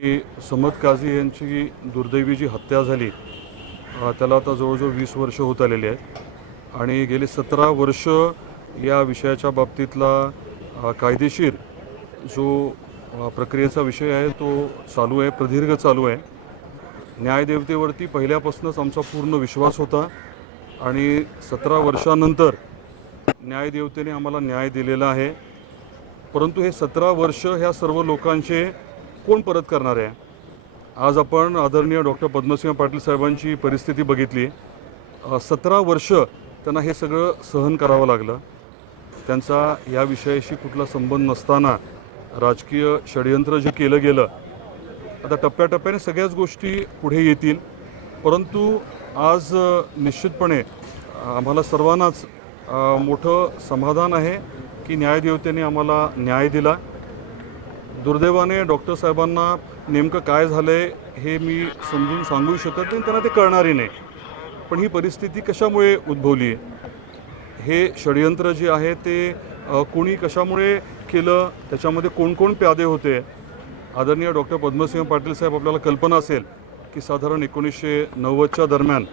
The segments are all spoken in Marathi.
की समद काझी यांची दुर्दैवी जी हत्या झाली त्याला आता जवळजवळ 20 वर्ष होत आलेली आहेत आणि गेली 17 वर्ष या विषयाच्या बाबतीतला कायदेशीर जो प्रक्रियेचा विषय आहे तो चालू आहे, प्रदीर्घ चालू आहे. न्यायदेवतेवरती पहिल्यापासूनच आमचा पूर्ण विश्वास होता आणि 17 वर्षानंतर न्यायदेवतेने आम्हाला न्याय दिलेला आहे. परंतु हे 17 वर्ष ह्या सर्व लोकांचे कोण परत करणार आहे? आज आपण आदरणीय डॉक्टर पद्मसिंह पाटील साहेबांची परिस्थिती बघितली. 17 वर्ष त्यांना हे सगळं सहन करावं लागलं. त्यांचा या विषयाशी कुठला संबंध नसताना राजकीय षडयंत्र जे केलं गेलं, आता टप्प्याटप्प्याने सगळ्याच गोष्टी पुढे येतील. परंतु आज निश्चितपणे आम्हाला सर्वांनाच मोठं समाधान आहे की न्यायदेवतेने आम्हाला न्याय दिला. दुर्दैवाने डॉक्टर साहेबांना नेमकं काय झालं आहे हे मी समजून सांगू शकत नाही, त्यांना ते कळणारही नाही. पण ही परिस्थिती कशामुळे उद्भवली, हे षडयंत्र जे आहे ते कोणी कशामुळे केलं, त्याच्यामध्ये कोण कोण प्यादे होते. आदरणीय डॉक्टर पद्मसिंह पाटील साहेब, आपल्याला कल्पना असेल की साधारण 1990च्या दरम्यान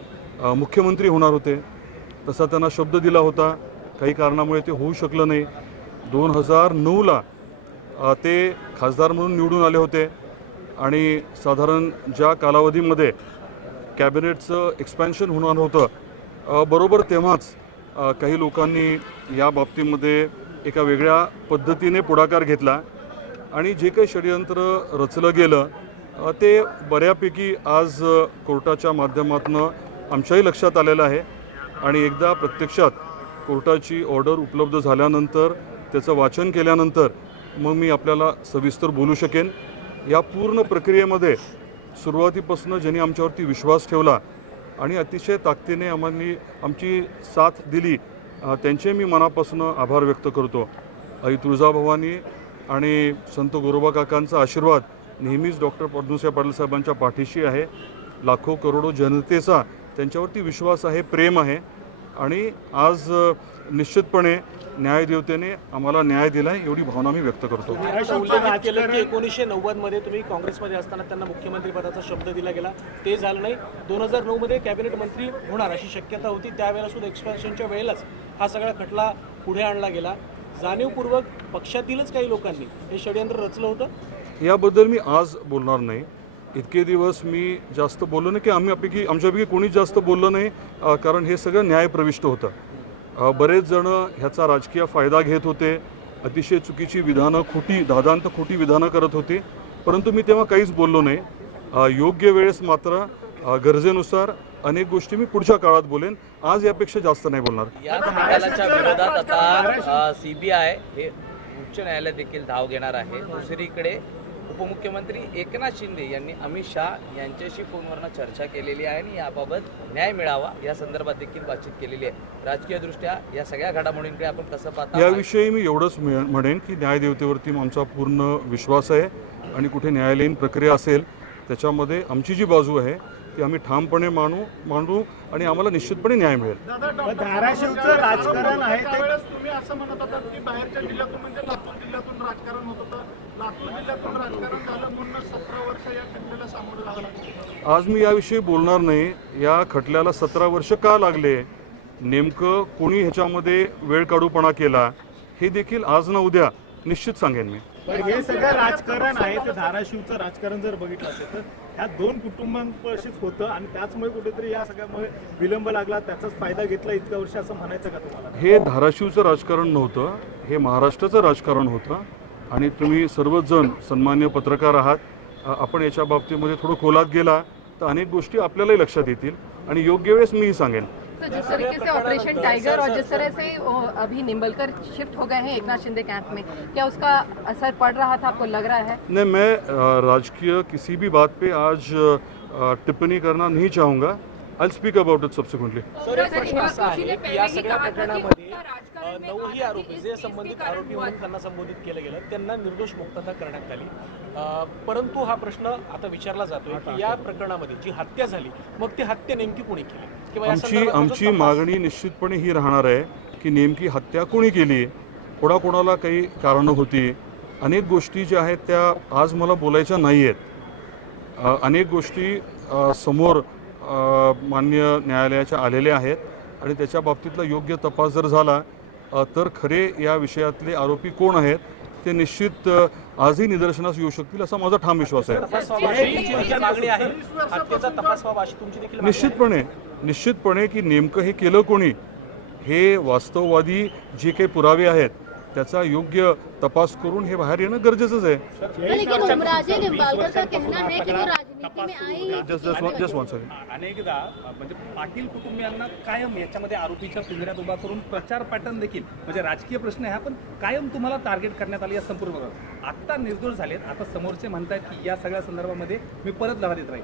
मुख्यमंत्री होणार होते. तसा त्यांना शब्द दिला होता. काही कारणामुळे ते होऊ शकलं नाही. 2009ला ते खासदार म्हणून निवडून आले होते आणि साधारण ज्या कालावधीमध्ये कॅबिनेटचं एक्सपॅन्शन होणार होतं, बरोबर तेव्हाच काही लोकांनी या बाबतीमध्ये एका वेगळ्या पद्धतीने पुढाकार घेतला आणि जे काही षडयंत्र रचलं गेलं ते बऱ्यापैकी आज कोर्टाच्या माध्यमातून आमच्याही लक्षात आलेलं आहे. आणि एकदा प्रत्यक्षात कोर्टाची ऑर्डर उपलब्ध झाल्यानंतर, त्याचं वाचन केल्यानंतर मग मी आपल्याला सविस्तर बोलू शकेन. या पूर्ण प्रक्रियेमध्ये सुरुवातीपासून ज्यांनी आमच्यावरती विश्वास ठेवला आणि अतिशय ताकदीने आमची साथ दिली, त्यांचे मी मनापासून आभार व्यक्त करतो. आई तुळजाभवानी आणि संत गोरोबा काकांचा आशीर्वाद नेहमीच डॉक्टर पद्मसिंह पाटील साहेबांच्या पाठीशी आहे. लाखो करोडो जनतेचा त्यांच्यावरती विश्वास आहे, प्रेम आहे आणि आज निश्चितपणे न्यायदेवतेने आम्हाला न्याय दिला आहे, एवढी भावना मी व्यक्त करतो. 1990 मध्ये तुम्ही काँग्रेसमध्ये असताना त्यांना मुख्यमंत्रीपदाचा शब्द दिला गेला, ते झालं नाही. 2009 मध्ये कॅबिनेट मंत्री होणार अशी शक्यता होती. त्यावेळेला सुद्धा एक्सपॅन्शनच्या वेळेलाच हा सगळा खटला पुढे आणला गेला. जाणीवपूर्वक पक्षातीलच काही लोकांनी हे षडयंत्र रचलं होतं. याबद्दल मी आज बोलणार नाही. इतके दिवस मी जास्त बोललो नाही की आमच्यापैकी कोणीच जास्त बोललं नाही, कारण हे सगळं न्यायप्रविष्ट होतं. बरेच जण ह्याचा राजकीय फायदा घेत होते. अतिशय चुकीची विधानं, दादांत खोटी विधानं करत होती. परंतु मी तेव्हा काहीच बोललो नाही. योग्य वेळेस मात्र गरजेनुसार अनेक गोष्टी मी पुढच्या काळात बोलेन. आज यापेक्षा जास्त नाही बोलणार. या निकालाच्या विरोधात आता CBI हे उच्च न्यायालय देखील धाव घेणार आहे. दुसरीकडे उपमुख्यमंत्री एकनाथ शिंदे यांनी अमित शाह यांच्याशी फोनवरनं चर्चा केलेली आहे आणि याबाबत न्याय मिळावा या संदर्भात देखील बातचीत केलेली आहे. राजकीयदृष्ट्या या सगळ्या घडामोडींकडे आपण कसं पाहता? याविषयी मी एवढंच म्हणेन की न्यायदेवतेवरती आमचा पूर्ण विश्वास आहे आणि कुठे न्यायालयीन प्रक्रिया असेल त्याच्यामध्ये आमची जी बाजू आहे ती आम्ही ठामपणे मांडू आणि आम्हाला निश्चितपणे न्याय मिळेल. धाराशिवचं राजकारण आहे त्यावेळेस तुम्ही असं म्हणत होता की बाहेरच्या जिल्ह्यातून म्हणजे लातूर जिल्ह्यातून राजकारण होत होतं, लातूर जिल्ह्यातून राजकारण झालं म्हणून 17 वर्ष या खटल्याला सामोरं जावं लागलं. आज मी याविषयी बोलणार नाही. या खटल्याला 17 वर्ष का लागले, नेमकं कोणी ह्याच्यामध्ये वेळ काढूपणा केला, हे देखील आज ना उद्या निश्चित सांगेन मी. पण हे सगळं राजकारण आहे, ते धाराशिवचं राजकारण जर बघितलं असेल तर ह्या दोन कुटुंबांपाशीच होतं आणि त्याचमुळे कुठेतरी या सगळ्यामुळे विलंब लागला, त्याचाच फायदा घेतला इतक्या वर्ष, असं म्हणायचं का तुम्हाला? हे धाराशिवचं राजकारण नव्हतं, हे महाराष्ट्राचं राजकारण होतं आणि तुम्ही सर्वच जण सन्मान्य पत्रकार आहात. आपण याच्या बाबतीमध्ये थोडं खोलात गेला तर अनेक गोष्टी आपल्यालाही लक्षात येतील आणि योग्य वेळेस मीही सांगेन. सर, जिस तरीके से ऑपरेशन टाइगर और जिस तरह से अभी निम्बलकर शिफ्ट हो गए हैं एकनाथ शिंदे कैंप में, क्या उसका असर पड़ रहा था, आपको लग रहा है? नहीं, मैं राजकीय किसी भी बात पे आज टिप्पणी करना नहीं चाहूँगा. I speak about it subsequently. Sir, एक प्रश्न असा आहे की या सगळ्या प्रकरणामध्ये 9ही आरोपी जे संबंधित आरोपी म्हणून त्यांना संबोधित केलं गेलं, त्यांना निर्दोष मुक्तता करण्यात आली. परंतु हा प्रश्न आता विचारला जातोय की या प्रकरणामध्ये जी हत्या झाली, मग ती हत्या नेमकी कोणी केली किंवा आमची मागणी निश्चितपणे ही राहणार आहे की नेमकी हत्या कोणी केली, कोणाकोणाला काही कारणं होती. अनेक गोष्टी ज्या आहेत त्या आज मला बोलायच्या नाही आहेत. अनेक गोष्टी समोर मान्य न्यायालयाच्या आलेल्या आहेत आणि त्याच्या बाबतीतला योग्य तपास जर झाला तर खरे या विषयातले आरोपी कोण आहेत ते निश्चित आजही निदर्शनास येऊ शकतील असा माझा ठाम विश्वास आहे. तपास व्हावा अशी तुमची देखील मागणी आहे. हत्येचा तपास व्हावा अशी तुमची देखील मागणी आहे. निश्चितपणे की नेमकं हे केलं कोणी हे वास्तववादी जे काही पुरावे आहेत त्याचा योग्य तपास करून हे बाहेर येणं गरजेचंच आहे. लेकिन उमराजे निंबाळकर का कहना है कि वो राजनीति में आए ही जस्ट वन सेकंड. अनेकदा म्हणजे पाटील कुटुंबियांना कायम याच्यामध्ये आरोपीच्या पिंजऱ्यात उभा करून प्रचार पॅटर्न देखील म्हणजे राजकीय प्रश्न आहे पण कायम तुम्हाला टार्गेट करण्यात आले या संपूर्ण भागात. आता निर्दोष झालेत, आता समोरचे म्हणतात की या सगळ्या संदर्भामध्ये मी परत लढा देत राहील.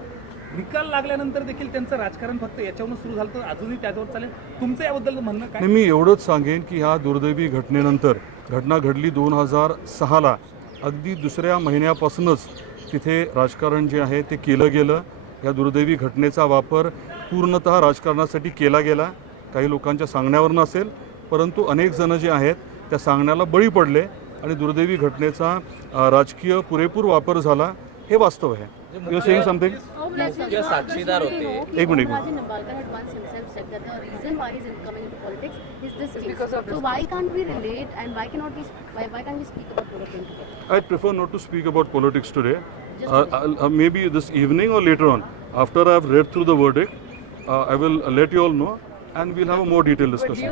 निकाल लागल्यानंतर देखील त्यांचं राजकारण फक्त याच्यावरून सुरू झालं तर अजूनही त्याच्यावर चालेल. तुमचं याबद्दल म्हणणं काय? मी एवढंच सांगेन की ह्या दुर्दैवी घटनेनंतर घटना घडली 2006ला अगदी दुसऱ्या महिन्यापासूनच तिथे राजकारण जे आहे ते केलं गेलं. या दुर्दैवी घटनेचा वापर पूर्णतः राजकारणासाठी केला गेला. काही लोकांच्या सांगण्यावर नसेल परंतु अनेक जण जे आहेत त्या सांगण्याला बळी पडले आणि दुर्दैवी घटनेचा राजकीय पुरेपूर वापर झाला हे वास्तव आहे. You saying something? मुख्य साक्षीदार होते. एक minute. Omraje Nimbalkar had once himself said that the reason why he's coming into politics is this case. So why can't we relate and why can't we speak about politics? I prefer not to speak about politics today. Maybe this evening or later on, after I have read through the verdict, I will let you all know, and we'll have a more detailed discussion.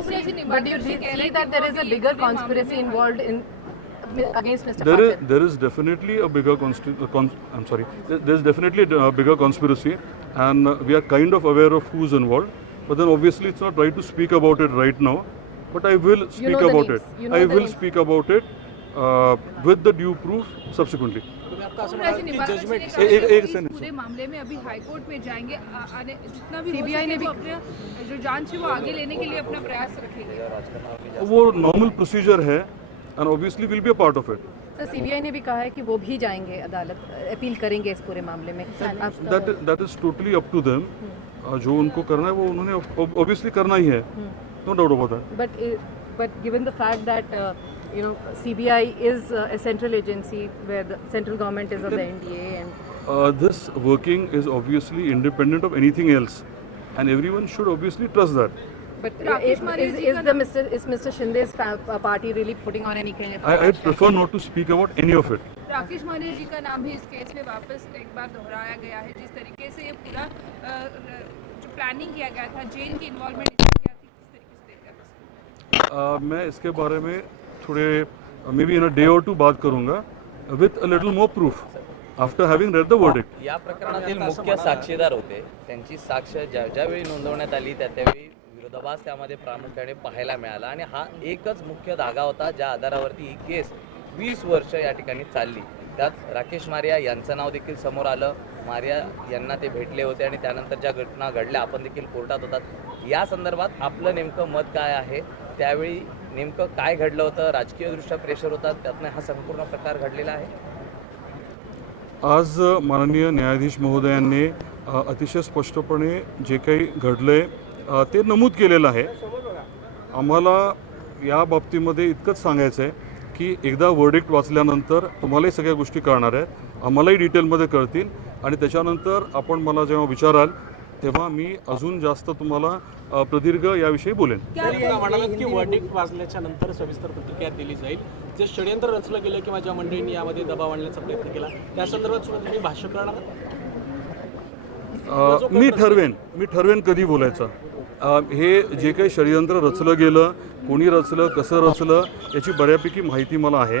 But do you see that there is a bigger conspiracy involved in against Mr. Patil? There is definitely a bigger there's definitely a bigger conspiracy, and we are kind of aware of who's involved. But then obviously it's not right to speak about it right now. But I will speak know the about names. it. You know I the will names. speak about it with the due proof subsequently. तुम्ही आता असं म्हणाल की जजमेंट एक सेकंड. पूरे मामले में अभी हाई कोर्ट में जाएंगे आने जितना भी CBI ने भी अपने जो जांच है वो आगे लेने के लिए अपना प्रयास रखेंगे. वो नॉर्मल प्रोसीजर है and obviously we'll be a part of it. तो सीबीआई ने भी कहा है कि वो भी जाएंगे अदालत, अपील करेंगे इस पूरे मामले में. That is totally up to them. जो उनको करना है वो उन्होंने obviously करना ही है. No doubt about that. But given the fact that CBI is a central agency where the central government is of the NDA and This working is obviously independent of anything else, and everyone should obviously trust that. but Rakesh Maria ji का is Mr. Shinde's party really putting on any kind of I prefer not to speak about any of it. Rakesh Maria ji का नाम भी इस केस में वापस एक बार दोहराया गया है. जिस तरीके से ये पूरा जो प्लानिंग किया गया था, जेल की इन्वॉल्वमेंट क्या थी, किस तरीके से देखते हैं? मैं इसके बारे में थोड़े may be in a day और टू बात करूंगा with a little more proof after having read the verdict. या प्रकरणातील मुख्य साक्षीदार होते. त्यांची साक्ष ज्यावेळी नोंदवण्यात आली त्यावेळी विरोधाभास त्यामध्ये प्रामुख्याने पाहायला मिळाला आणि हा एकच मुख्य धागा होता ज्या आधारावरती ही केस 20 वर्ष या ठिकाणी चालली. त्यात राकेश मारिया यांचं नाव देखील समोर आलं. मारिया यांना ते भेटले होते आणि त्यानंतर ज्या घटना घडल्या आपण देखील कोर्टात होतात. या संदर्भात आपलं नेमकं मत काय आहे, त्यावेळी नेमकं काय घडलं होतं, राजकीयदृष्ट्या प्रेशर होता, त्यातनं हा संपूर्ण प्रकार घडलेला आहे. आज माननीय न्यायाधीश महोदयांनी अतिशय स्पष्टपणे जे काही घडलंय ते नमूद केलेलं आहे. आम्हाला या बाबतीमध्ये इतकंच सांगायचं आहे की एकदा वर्डिक्ट वाचल्यानंतर तुम्हालाही सगळ्या गोष्टी कळणार आहेत, आम्हालाही डिटेलमध्ये कळतील आणि त्याच्यानंतर आपण मला जेव्हा विचाराल तेव्हा मी अजून जास्त तुम्हाला प्रदीर्घ याविषयी बोलेन. म्हणालात की वर्डिक्ट वाचल्याच्या नंतर सविस्तर प्रतिक्रिया दिली जाईल. जे षडयंत्र रचलं गेलं किंवा ज्या मंडळींनी यामध्ये दबाव आणण्याचा प्रयत्न केला त्या संदर्भात सुद्धा तुम्ही भाष्य करणार आहात? मी ठरवेन कधी बोलायचं. हे जे काही षडयंत्र रचलं गेलं, कोणी रचलं, कसं रचलं याची बऱ्यापैकी माहिती मला आहे,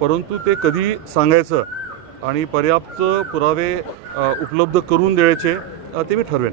परंतु ते कधी सांगायचं आणि पर्याप्त पुरावे उपलब्ध करून द्यायचे ते मी ठरवेन.